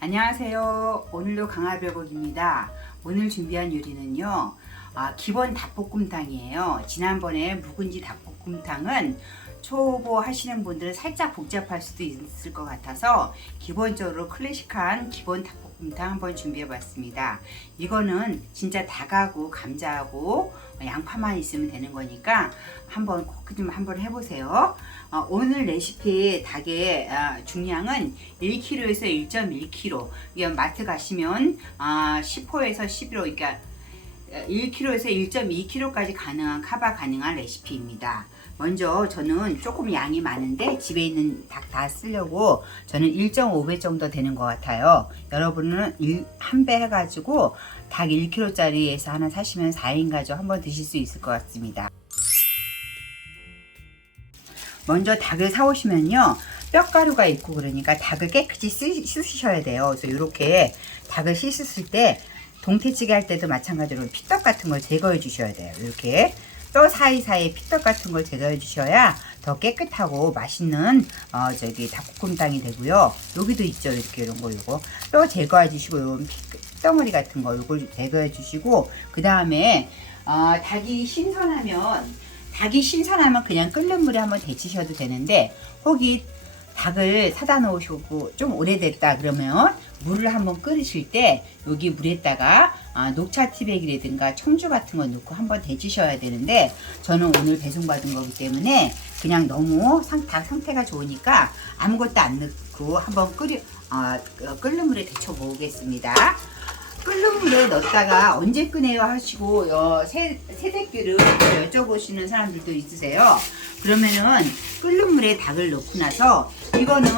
안녕하세요. 오늘도 강화별곡입니다. 오늘 준비한 요리는요, 기본 닭볶음탕이에요. 지난번에 묵은지 닭볶음탕은 초보 하시는 분들은 살짝 복잡할 수도 있을 것 같아서 기본적으로 클래식한 기본 닭볶음탕 한번 준비해 봤습니다. 이거는 진짜 닭하고 감자하고 양파만 있으면 되는 거니까 한번 꼭 좀 한번 해보세요. 오늘 레시피 닭의 중량은 1kg에서 1.1kg. 마트 가시면 10호에서 11호, 그러니까 1kg에서 1.2kg까지 가능한 카바 가능한 레시피입니다. 먼저 저는 조금 양이 많은데 집에 있는 닭 다 쓰려고 저는 1.5배 정도 되는 것 같아요. 여러분은 1배 해가지고 닭 1kg짜리에서 하나 사시면 4인 가족 한번 드실 수 있을 것 같습니다. 먼저 닭을 사오시면요, 뼈가루가 있고 그러니까 닭을 깨끗이 씻으셔야 돼요. 그래서 이렇게 닭을 씻었을 때 동태찌개 할 때도 마찬가지로 피떡 같은 걸 제거해 주셔야 돼요. 이렇게 뼈 사이사이에 피떡 같은 걸 제거해 주셔야 더 깨끗하고 맛있는 닭볶음탕이 되고요. 여기도 있죠, 이렇게 이런 거. 요거 뼈 제거해 주시고, 요 덩어리 같은 거 요걸 제거해 주시고, 그 다음에 닭이 신선하면 그냥 끓는 물에 한번 데치셔도 되는데, 혹이 닭을 사다 놓으시고 좀 오래됐다 그러면 물을 한번 끓이실 때 여기 물에다가 녹차티백이라든가 청주 같은 거 넣고 한번 데치셔야 되는데, 저는 오늘 배송받은 거기 때문에 그냥 너무 닭 상태가 좋으니까 아무것도 안 넣고 한번 끓는 물에 데쳐 보겠습니다. 끓는 물에 넣었다가 언제 끄내요 하시고 새댁들을 여쭤보시는 사람들도 있으세요. 그러면은 끓는 물에 닭을 넣고 나서, 이거는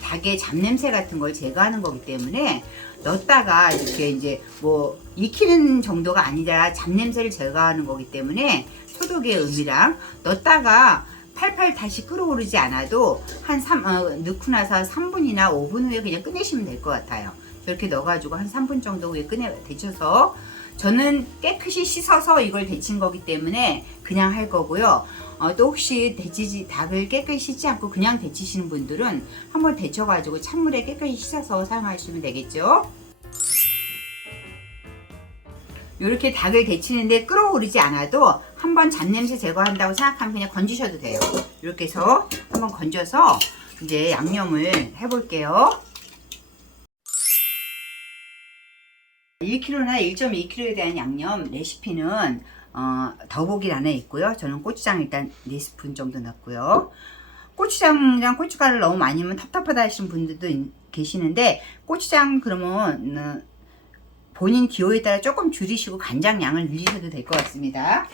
닭의 잡냄새 같은 걸 제거하는 거기 때문에 넣었다가 이렇게 이제 뭐 익히는 정도가 아니라 잡냄새를 제거하는 거기 때문에 소독의 의미랑 넣었다가 팔팔 다시 끓어오르지 않아도 넣고 나서 3분이나 5분 후에 그냥 꺼내시면 될 것 같아요. 이렇게 넣어가지고 한 3분 정도 후에 데쳐서, 저는 깨끗이 씻어서 이걸 데친 거기 때문에 그냥 할 거고요. 또 혹시 닭을 깨끗이 씻지 않고 그냥 데치시는 분들은 한번 데쳐가지고 찬물에 깨끗이 씻어서 사용하시면 되겠죠. 이렇게 닭을 데치는데 끓어오르지 않아도 한번 잡냄새 제거한다고 생각하면 그냥 건지셔도 돼요. 이렇게 해서 한번 건져서 이제 양념을 해볼게요. 1kg나 1.2kg에 대한 양념 레시피는 더보기란에 있고요. 저는 고추장 일단 4스푼 정도 넣고요. 고추장이랑 고춧가루를 너무 많이 넣으면 답답하다 하시는 분들도 계시는데, 고추장 그러면 본인 기호에 따라 조금 줄이시고 간장 양을 늘리셔도 될 것 같습니다.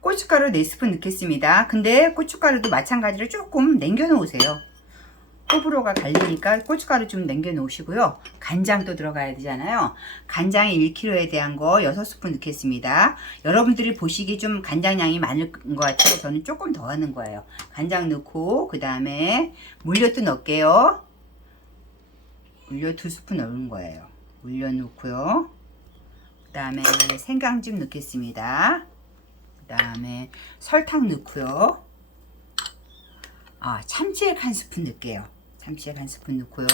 고춧가루 4스푼 넣겠습니다. 근데 고춧가루도 마찬가지로 조금 남겨 놓으세요. 호불호가 갈리니까 고춧가루 좀 남겨 놓으시고요. 간장도 들어가야 되잖아요. 간장이 1kg에 대한 거 6스푼 넣겠습니다. 여러분들이 보시기 좀 간장량이 많을 것 같아서 저는 조금 더 하는 거예요. 간장 넣고, 그 다음에 물엿도 넣을게요. 물엿 2스푼 넣은 거예요. 물엿 넣고요. 그 다음에 생강즙 넣겠습니다. 그 다음에 설탕 넣고요. 참치액 1스푼 넣을게요. 참치액 1스푼 넣고요.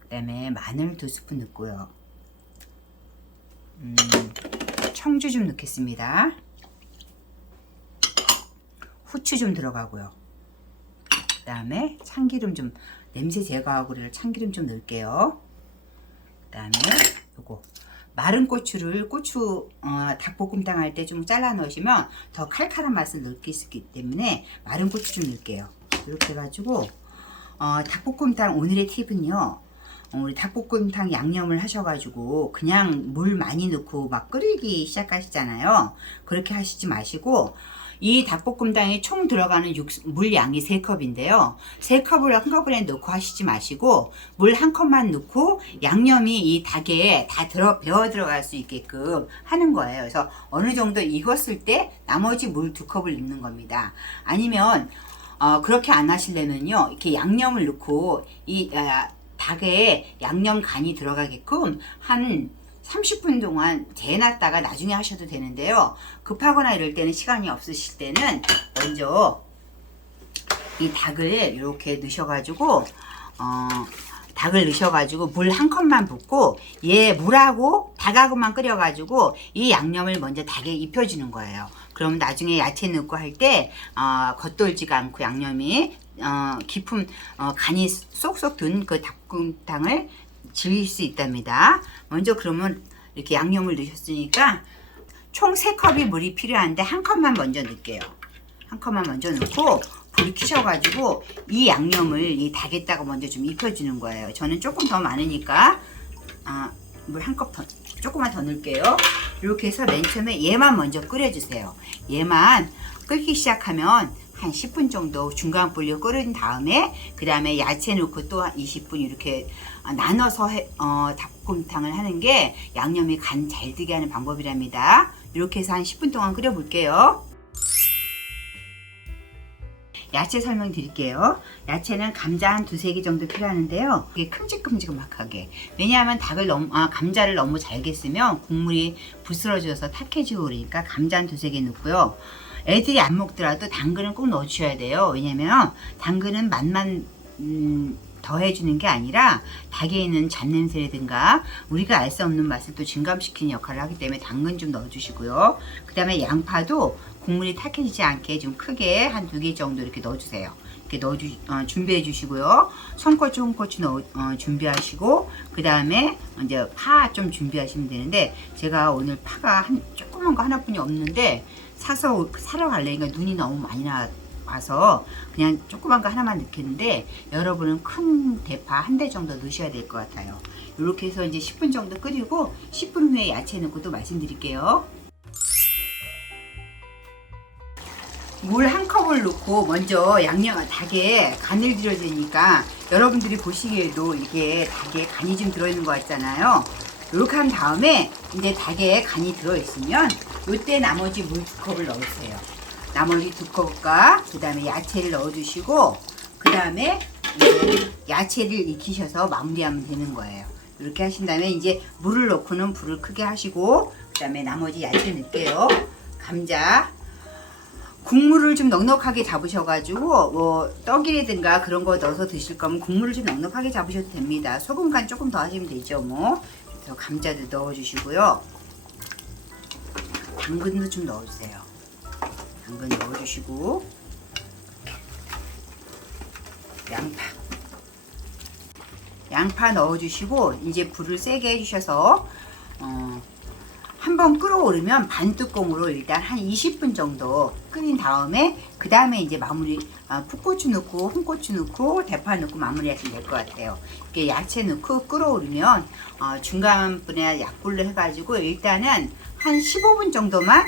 그 다음에 마늘 2스푼 넣고요. 청주 좀 넣겠습니다. 후추 좀 들어가고요. 그 다음에 참기름 좀, 냄새 제거하고 그래서 참기름 좀 넣을게요. 그 다음에 요거 마른 고추를 닭볶음탕 할 때 좀 잘라 넣으시면 더 칼칼한 맛을 넣을 수 있기 때문에 마른 고추 좀 넣을게요. 이렇게 해가지고 닭볶음탕 오늘의 팁은요, 우리 닭볶음탕 양념을 하셔가지고 그냥 물 많이 넣고 막 끓이기 시작하시잖아요. 그렇게 하시지 마시고, 이 닭볶음탕에 총 들어가는 물 양이 3컵인데요. 3컵을 한꺼번에 넣고 하시지 마시고, 물 1컵만 넣고 양념이 이 닭에 다 배어 들어갈 수 있게끔 하는 거예요. 그래서 어느 정도 익었을 때 나머지 물 2컵을 넣는 겁니다. 아니면 그렇게 안 하시려면요, 이렇게 양념을 넣고 이 닭에 양념 간이 들어가게끔 한 30분 동안 재놨다가 나중에 하셔도 되는데요. 급하거나 이럴 때는, 시간이 없으실 때는 먼저 이 닭을 이렇게 넣으셔가지고 닭을 넣으셔가지고 물 한 컵만 붓고 얘 물하고 닭하고만 끓여가지고 이 양념을 먼저 닭에 입혀주는 거예요. 그럼 나중에 야채 넣고 할 때 겉돌지가 않고 양념이 깊은 간이 쏙쏙 든 그 닭곰탕을 즐길 수 있답니다. 먼저 그러면 이렇게 양념을 넣으셨으니까 총 3컵이 물이 필요한데 한 컵만 먼저 넣을게요. 한 컵만 먼저 넣고 불 켜셔가지고 이 양념을 이 닭에다가 먼저 좀 입혀주는 거예요. 저는 조금 더 많으니까 물 한 컵 더 조금만 더 넣을게요. 이렇게 해서 맨 처음에 얘만 먼저 끓여주세요. 얘만 끓기 시작하면 한 10분 정도 중간 불로 끓인 다음에 그 다음에 야채 넣고 또 한 20분 이렇게 나눠서 닭곰탕을 하는 게 양념이 간 잘 들게 하는 방법이랍니다. 이렇게 해서 한 10분 동안 끓여 볼게요. 야채 설명드릴게요. 야채는 감자 한 2-3개 정도 필요하는데요. 이게 큼직큼직하게. 왜냐하면 감자를 너무 잘게 쓰면 국물이 부스러져서 탁해지고 그러니까 감자 한 2-3개 넣고요. 애들이 안 먹더라도 당근은 꼭 넣어주셔야 돼요. 왜냐면 당근은 맛만 더해주는 게 아니라 닭에 있는 잡냄새라든가 우리가 알 수 없는 맛을 또 증감시키는 역할을 하기 때문에 당근 좀 넣어주시고요. 그 다음에 양파도 국물이 탁해지지 않게 좀 크게 한 2개 정도 이렇게 넣어주세요. 이렇게 준비해 주시고요. 송고추, 홍고추 준비하시고 그 다음에 이제 파 좀 준비하시면 되는데 제가 오늘 파가 조그만 거 하나뿐이 없는데 사러 가려니까 눈이 너무 많이 와서 그냥 조그만 거 하나만 넣겠는데 여러분은 큰 대파 한 대 정도 넣으셔야 될 것 같아요. 이렇게 해서 이제 10분 정도 끓이고 10분 후에 야채 넣고 또 말씀드릴게요. 물 한 컵을 넣고 먼저 닭에 간을 들여주니까 여러분들이 보시기에도 이게 닭에 간이 좀 들어있는 것 같잖아요. 이렇게 한 다음에 이제 닭에 간이 들어있으면 이때 나머지 물 2컵을 넣으세요. 나머지 2컵과 그 다음에 야채를 넣어주시고 그 다음에 야채를 익히셔서 마무리하면 되는 거예요. 이렇게 하신 다음에 이제 물을 넣고는 불을 크게 하시고 그 다음에 나머지 야채 넣을게요. 감자 국물을 좀 넉넉하게 잡으셔가지고 뭐 떡이라든가 그런 거 넣어서 드실 거면 국물을 좀 넉넉하게 잡으셔도 됩니다. 소금 간 조금 더 하시면 되죠 뭐. 그래서 감자도 넣어주시고요. 당근도 좀 넣어주세요. 당근 넣어주시고 양파 넣어주시고 이제 불을 세게 해주셔서 한번 끓어오르면 반뚜껑으로 일단 한 20분 정도 끓인 다음에 그 다음에 이제 마무리 풋고추 넣고 홍고추 넣고 대파 넣고 마무리 하시면 될 것 같아요. 이렇게 야채 넣고 끓어오르면 중간분에 약불로 해가지고 일단은 한 15분 정도만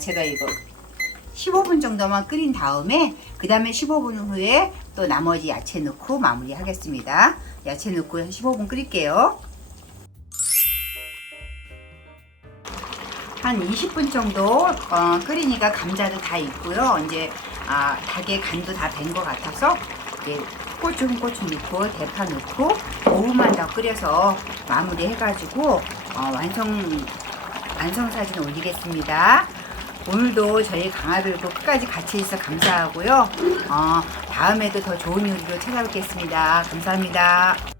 제가 이거 15분 정도만 끓인 다음에 그 다음에 15분 후에 또 나머지 야채 넣고 마무리 하겠습니다. 야채 넣고 한 15분 끓일게요. 한 20분 정도 끓이니까 감자도 다 익고요. 이제 닭의 간도 다 된 것 같아서 고추, 홍고추 넣고 대파 넣고 5분만 더 끓여서 마무리 해가지고 완성사진 올리겠습니다. 오늘도 저희 강아들도 끝까지 같이 있어 감사하고요. 다음에도 더 좋은 요리로 찾아뵙겠습니다. 감사합니다.